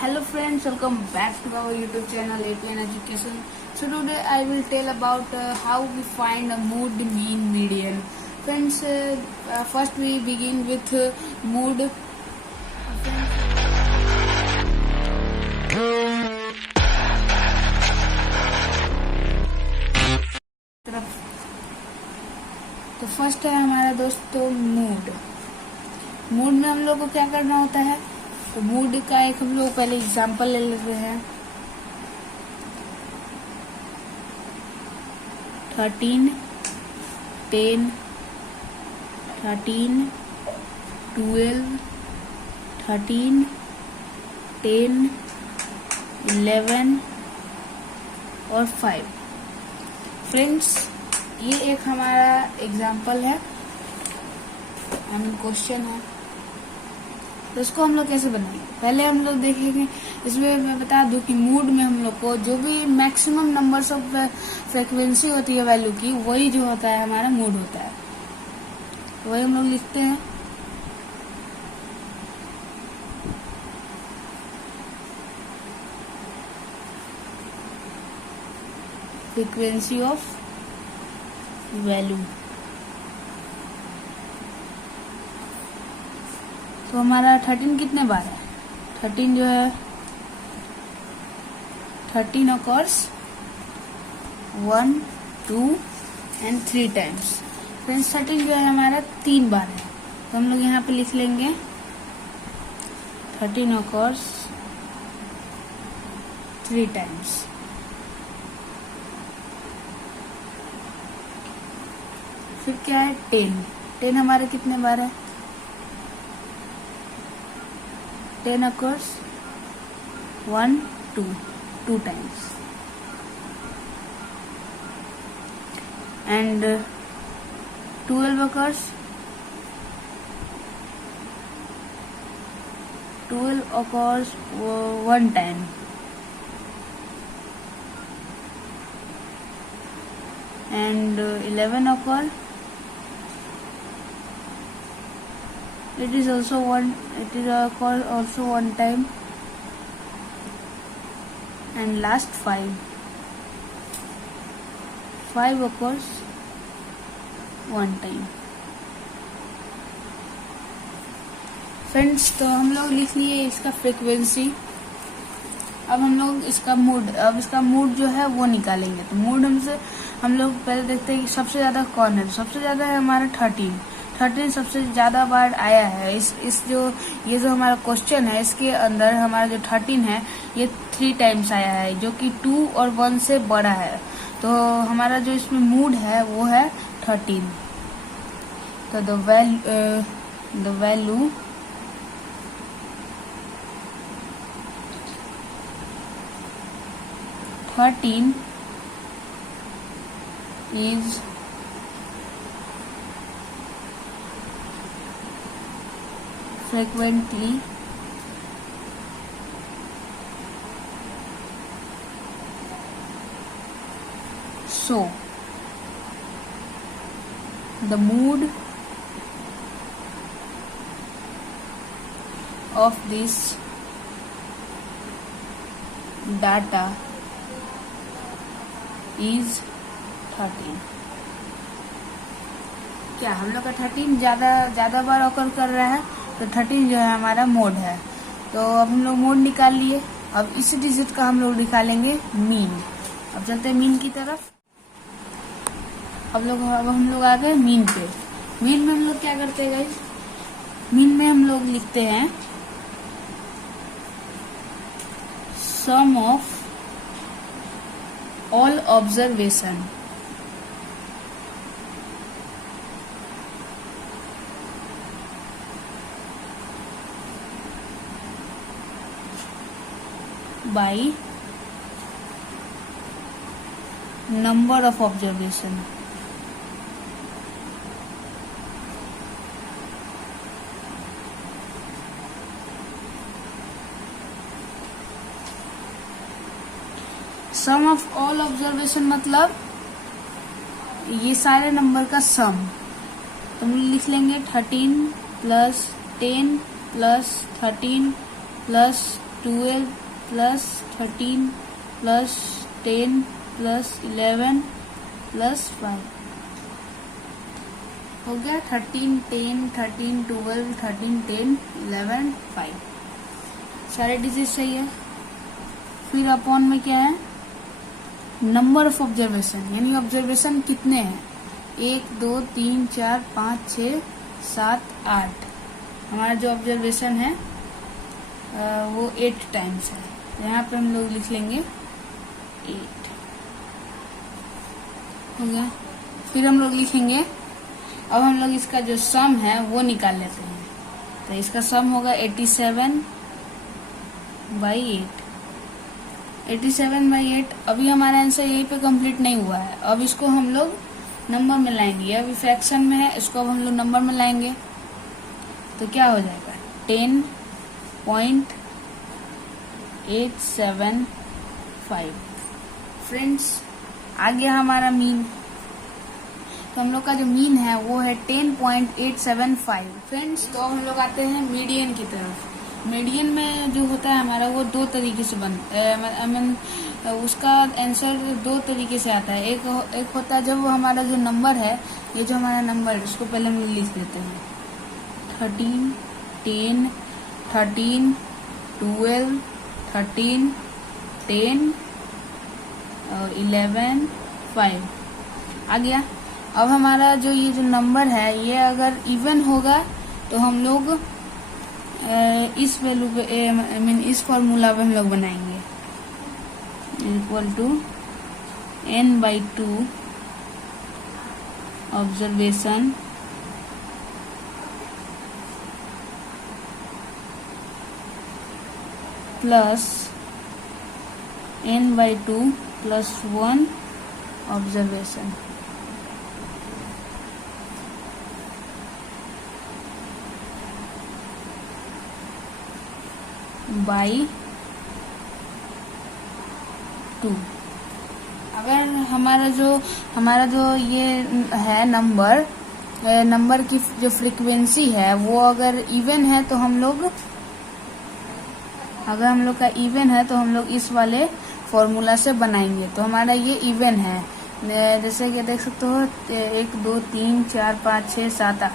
Hello friends, welcome back to our YouTube channel APN Education. So today I will tell about how we find a mood mean median. Friends, first we begin with mood. तो first है हमारा दोस्तों mood. Mood में हम लोग को क्या करना होता है, तो मूड का एक हम लोग पहले एग्जांपल ले लेते हैं। 13, 10, 13, 12, 13, 10, 11 और 5। फ्रेंड्स, ये एक हमारा एग्जांपल है, क्वेश्चन है। तो इसको हम लोग कैसे बनाएंगे, पहले हम लोग देखेंगे। इसमें मैं बता दूं कि मूड में हम लोग को जो भी मैक्सिमम नंबर्स ऑफ फ्रीक्वेंसी होती है वैल्यू की, वही जो होता है हमारा मूड होता है। तो वही हम लोग लिखते हैं। Frequency of value. तो हमारा 13 कितने बार है, 13 जो है 13 occurs 1, 2 and 3 times। फ्रेंड्स, 13 जो है हमारा 3 बार है, तो हम लोग यहाँ पे लिख लेंगे 13 occurs 3 times। फिर क्या है 10 हमारे कितने बार है, 10 occurs 1, 2 times। And 12 occurs 1 time। And 11 occurs, it is also one time। And last 5 occurs 1 time। Friends, तो हम लोग लिख लिए इसका फ्रीक्वेंसी। अब हम लोग इसका मूड जो है वो निकालेंगे। तो मूड हम लोग पहले देखते हैं कि सबसे ज्यादा कौन है। सबसे ज्यादा है हमारा 13 सबसे ज्यादा बार आया है। ये जो हमारा क्वेश्चन है, इसके अंदर हमारा जो 13 है ये 3 टाइम्स आया है, जो कि 2 और 1 से बड़ा है। तो हमारा जो इसमें मूड है वो है 13। तो the value is frequently so the mood of this data is 13। क्या हम लोग का 13 ज्यादा बार ऑकर कर रहा है, तो 13 जो है हमारा मोड है। तो अब हम लोग मोड निकाल लिए। अब इस डिजिट का हम लोग निकालेंगे मीन। अब चलते हैं मीन की तरफ। अब हम लोग आ गए मीन पे। मीन में हम लोग क्या करते हैं गाइस, मीन में हम लोग लिखते हैं sum of all observation by number of observation। Sum of all observation मतलब ये सारे नंबर का सम। तो हम लिख लेंगे 13 + 10 + 13 + 12 प्लस 13 प्लस 10 प्लस 11 प्लस 5 हो गया 13, 10, 13, 12, 13, 10, 11, 5 सारे डिजिट सही है। फिर अपॉन में क्या है, नंबर ऑफ ऑब्जर्वेशन, यानी ऑब्जर्वेशन कितने हैं, 1 2 3 4 5 6 7 8। हमारा जो ऑब्जर्वेशन है वो 8 टाइम्स है, यहाँ पे हम लोग लिख लेंगे 8 हो गया। फिर हम लोग लिखेंगे, अब हम लोग इसका जो सम है वो निकाल लेते हैं। तो इसका सम होगा 87/8। 87/8। अभी हमारा आंसर यहीं पे कंप्लीट नहीं हुआ है, अब इसको हम लोग नंबर में लाएंगे। अभी फ्रैक्शन में है, इसको अब हम लोग नंबर में लाएंगे तो क्या हो जाएगा 10.875। फ्रेंड्स आ गया हमारा मीन। तो हम लोग का जो मीन है वो है 10.875। फ्रेंड्स तो अब हम लोग आते हैं मीडियन की तरफ। मीडियन में जो होता है हमारा वो दो तरीके से उसका आंसर दो तरीके से आता है। एक होता है जब हमारा जो नंबर है, ये जो हमारा नंबर है उसको पहले हम लिख देते हैं 13, 10, 13, 12, 13, 10 और 11, 5 आ गया। अब हमारा जो ये जो नंबर है ये अगर इवन होगा तो हम लोग इस वैल्यू पे इस फॉर्मूला पे हम लोग बनाएंगे = n/2 observation plus n/2 plus 1 observation by 2। अगर हमारा जो ये है नंबर की जो फ्रीक्वेंसी है वो अगर इवन है तो हम लोग का इवन है तो हम लोग इस वाले फॉर्मूला से बनाएंगे। तो हमारा ये इवन है, जैसे कि देख सकते हो 1 2 3 4 5 6 7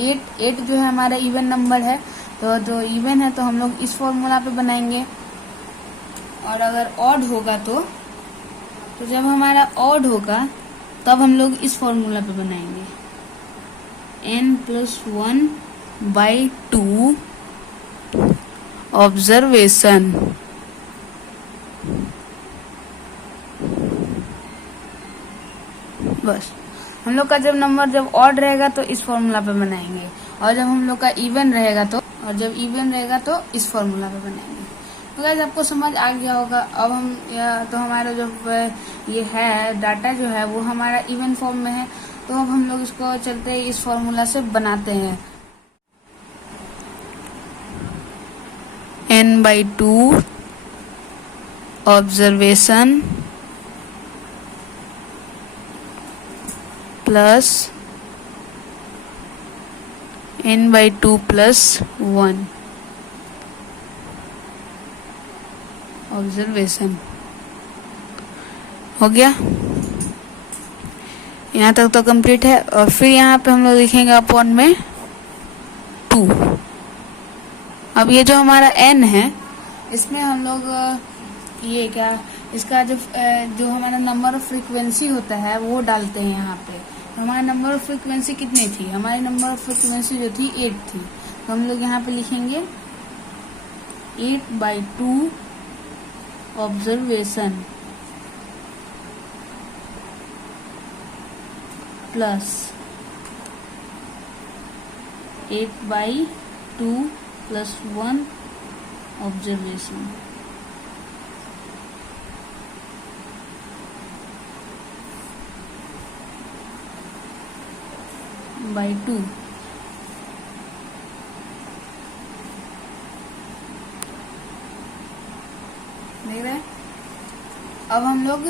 8 8 जो है हमारा इवन नंबर है। तो जो इवन है तो हम लोग इस फॉर्मूला पे बनाएंगे। और अगर ऑड होगा तो जब हमारा ऑड होगा तब हम लोग इस फॉर्मूला पे बनाएंगे n+1/2 ऑब्जर्वेशन बस। हम लोग का जब नंबर जब ऑड रहेगा तो इस फॉर्मूला पे बनाएंगे, और जब हम लोग का इवन रहेगा तो इस फॉर्मूला पे बनाएंगे। तो गाइस आपको समझ आ गया होगा। अब हम तो हमारा जो ये है डाटा जो है वो हमारा इवन फॉर्म में है। तो अब हम लोग इसको चलते इस फॉर्मूला से बनाते हैं n/2 observation plus n/2 plus 1 observation हो गया। यहाँ तक तो कंप्लीट है। और फिर यहाँ पे हम लोग लिखेंगे अपॉन में 2। अब ये जो हमारा n है इसमें हम लोग ये क्या इसका जो हमारा नंबर ऑफ फ्रीक्वेंसी होता है वो डालते हैं यहाँ पे। तो हमारा नंबर ऑफ फ्रीक्वेंसी कितनी थी, हमारी नंबर ऑफ फ्रीक्वेंसी जो थी 8 थी। तो हम लोग यहाँ पे लिखेंगे 8/2 observation plus 8/2 plus 1 observation by 2। देख रहे हैं। अब हम लोग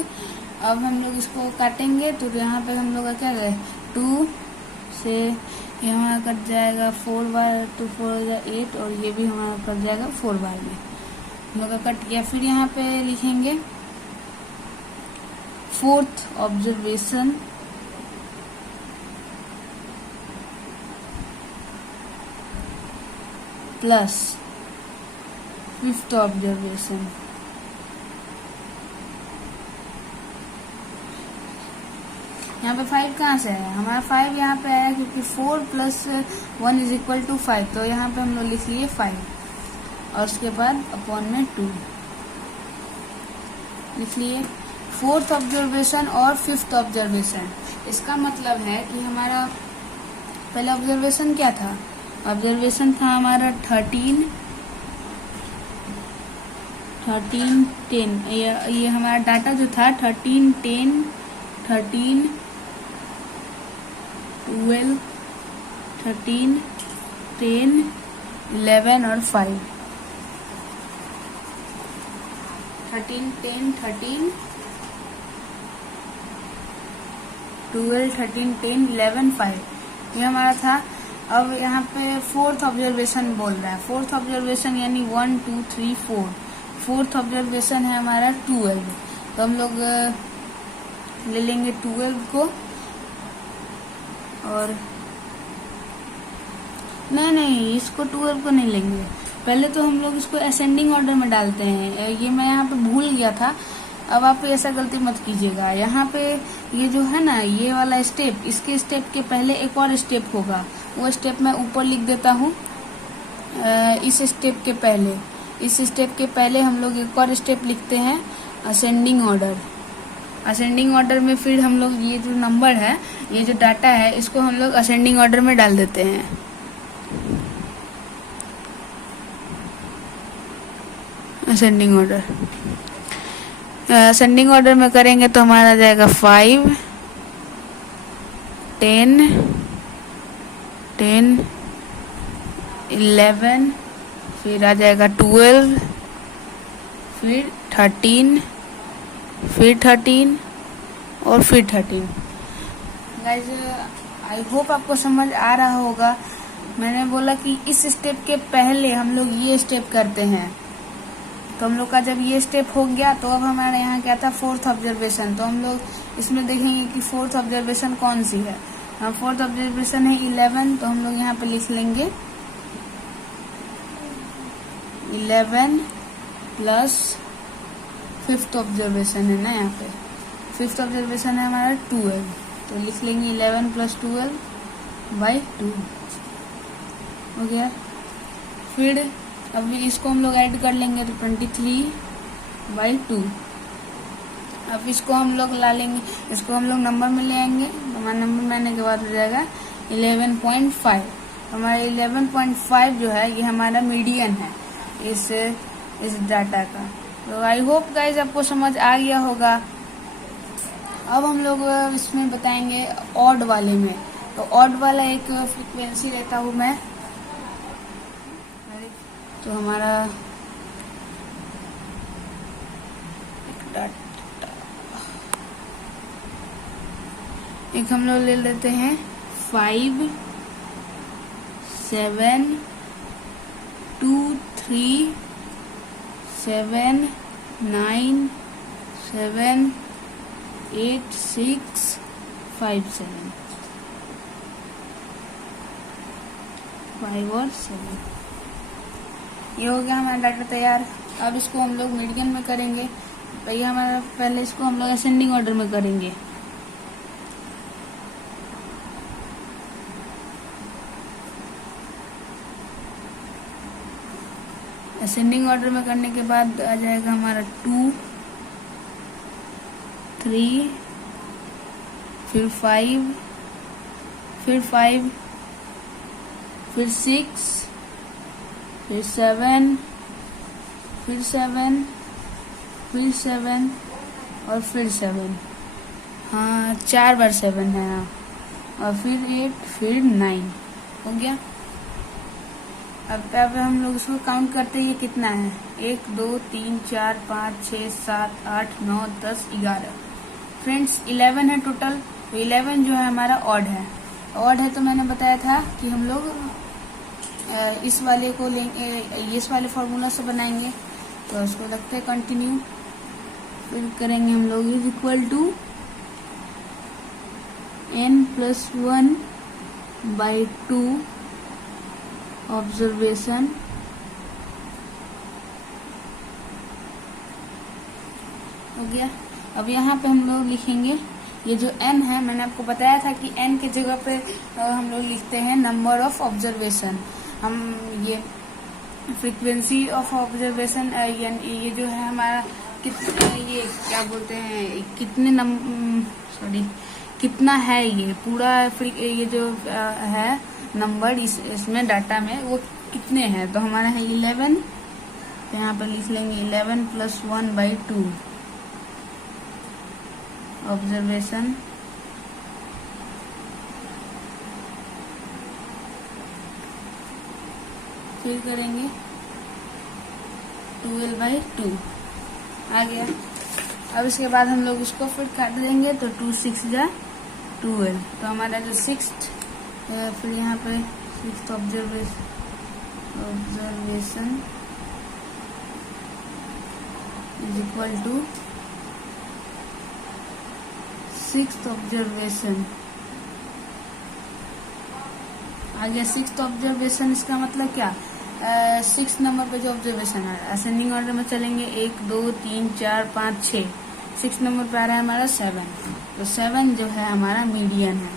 इसको काटेंगे तो यहाँ पे हम लोग का क्या करें 2 से यहाँ कट जाएगा 4 बार, तो 4 हो जाए 8, और ये भी हमारा कट जाएगा 4 बार में। हम लोग का कट गया। फिर यहाँ पे लिखेंगे fourth observation plus fifth observation. यहाँ पे 5 कहाँ से आया? हमारा 5 यहाँ पे आया क्योंकि 4 + 1 = 5, तो यहाँ पे हम लोग लिख लिए 5 और उसके बाद अपॉन में 2 लिख लिए। फोर्थ ऑब्जर्वेशन और फिफ्थ ऑब्जर्वेशन, इसका मतलब है कि हमारा पहला ऑब्जर्वेशन क्या था? ऑब्जर्वेशन था हमारा 13, 10। ये हमारा डाटा जो था 13, 10, 13, 12, 13, 10, 11 और 5। 13, 10, 13, 12, 13, 10, 11, 5 ये हमारा था। अब यहाँ पे फोर्थ ऑब्जर्वेशन बोल रहा है। फोर्थ ऑब्जर्वेशन यानी 1, 2, 3, 4। फोर्थ ऑब्जर्वेशन है हमारा 12, तो हम लोग ले लेंगे 12 को और नहीं इसको 12 को नहीं लेंगे। पहले तो हम लोग इसको असेंडिंग ऑर्डर में डालते हैं। ये मैं यहाँ पे भूल गया था, अब आप ऐसा गलती मत कीजिएगा। यहाँ पे ये जो है ना, ये वाला स्टेप, इसके स्टेप के पहले एक और स्टेप होगा, वो स्टेप मैं ऊपर लिख देता हूँ। इस स्टेप के पहले हम लोग एक और स्टेप लिखते हैं असेंडिंग ऑर्डर। असेंडिंग ऑर्डर में फिर हम लोग ये जो नंबर है, ये जो डाटा है, इसको हम लोग असेंडिंग ऑर्डर में डाल देते हैं। असेंडिंग ऑर्डर में करेंगे तो हमारा आ जाएगा 5, 10, 11, फिर आ जाएगा 12, फिर 13, फिर 13 और फिर 13। गाइस आई होप आपको समझ आ रहा होगा। मैंने बोला कि इस स्टेप के पहले हम लोग ये स्टेप करते हैं, तो हम लोग का जब ये स्टेप हो गया तो अब हमारे यहाँ क्या था? Fourth observation. तो हम लोग इसमें देखेंगे कि फोर्थ ऑब्जर्वेशन कौन सी है। फोर्थ ऑब्जर्वेशन है 11, तो हम लोग यहाँ पे लिख लेंगे 11 प्लस फिफ्थ ऑब्जर्वेशन है ना, यहाँ पे फिफ्थ ऑब्जर्वेशन है हमारा 12, तो लिख लेंगे 11 + 12/2 हो गया। फिर अभी इसको हम लोग ऐड कर लेंगे तो 23/2। अब इसको हम लोग ला लेंगे, इसको हम लोग नंबर में ले आएंगे, तो हमारा नंबर में आने के बाद हो जाएगा 11.5। हमारा 11.5 जो है ये हमारा मीडियन है इस डाटा का। तो आई होप गाइज आपको समझ आ गया होगा। अब हम लोग इसमें बताएंगे ऑड वाले में। तो ऑड वाला एक फ्रीक्वेंसी लेता हूँ मैं, तो हमारा एक हम लोग ले लेते हैं 5, 7, 2, 3, 7, 9, 7, 8, 6, 5, 7, 5 और 7। ये हो गया हमारा डाटा तैयार। अब इसको हम लोग मीडियन में करेंगे। भैया हमारा पहले इसको हम लोग असेंडिंग ऑर्डर में करेंगे। असेंडिंग ऑर्डर में करने के बाद आ जाएगा हमारा 2, 3, फिर 5, फिर 5, फिर 6, फिर 7, फिर 7, फिर 7 और फिर 7। हाँ 4 बार 7 है। हाँ, और फिर 8, फिर 9 हो गया। अब हम लोग इसको काउंट करते हैं, ये कितना है? 1, 2, 3, 4, 5, 6, 7, 8, 9, 10, 11। फ्रेंड्स 11 है टोटल। तो 11 जो है हमारा ऑड है। ऑड है तो मैंने बताया था कि हम लोग इस वाले को लेंगे, इस वाले फॉर्मूला से बनाएंगे। तो उसको लगता है कंटिन्यू। फिर करेंगे हम लोग is equal to n+1/2 observation हो गया। अब यहाँ पे हम लोग लिखेंगे ये जो n है, मैंने आपको बताया था कि n के जगह पे हम लोग लिखते हैं नंबर ऑफ ऑब्जर्वेशन। हम ये फ्रीक्वेंसी ऑफ ऑब्जर्वेशन ये जो है हमारा ये क्या बोलते हैं कितना है ये पूरा ये जो है नंबर इसमें डाटा में वो कितने हैं। तो हमारा है 11, तो यहाँ पर लिख लेंगे 11+1/2 ऑब्जर्वेशन। फिर करेंगे 12/2 आ गया। अब इसके बाद हम लोग इसको फिर काट देंगे तो 2 6 जा 12, तो हमारा जो 6th फिर यहाँ पे 6th observation is equal to 6th observation आ गया। 6th ऑब्जर्वेशन इसका मतलब क्या, 6 नंबर पे जो ऑब्जर्वेशन है असेंडिंग ऑर्डर में चलेंगे 1 2 3 4 5 6, 6 नंबर पे आ रहा है हमारा 7, तो 7 जो है हमारा मीडियन है।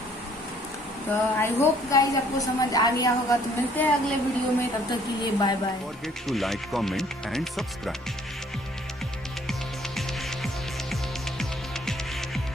तो आई होप गाइज आपको समझ आ गया होगा। तो मिलते हैं अगले वीडियो में, तब तक के लिए bye bye. Don't forget to like, comment and subscribe.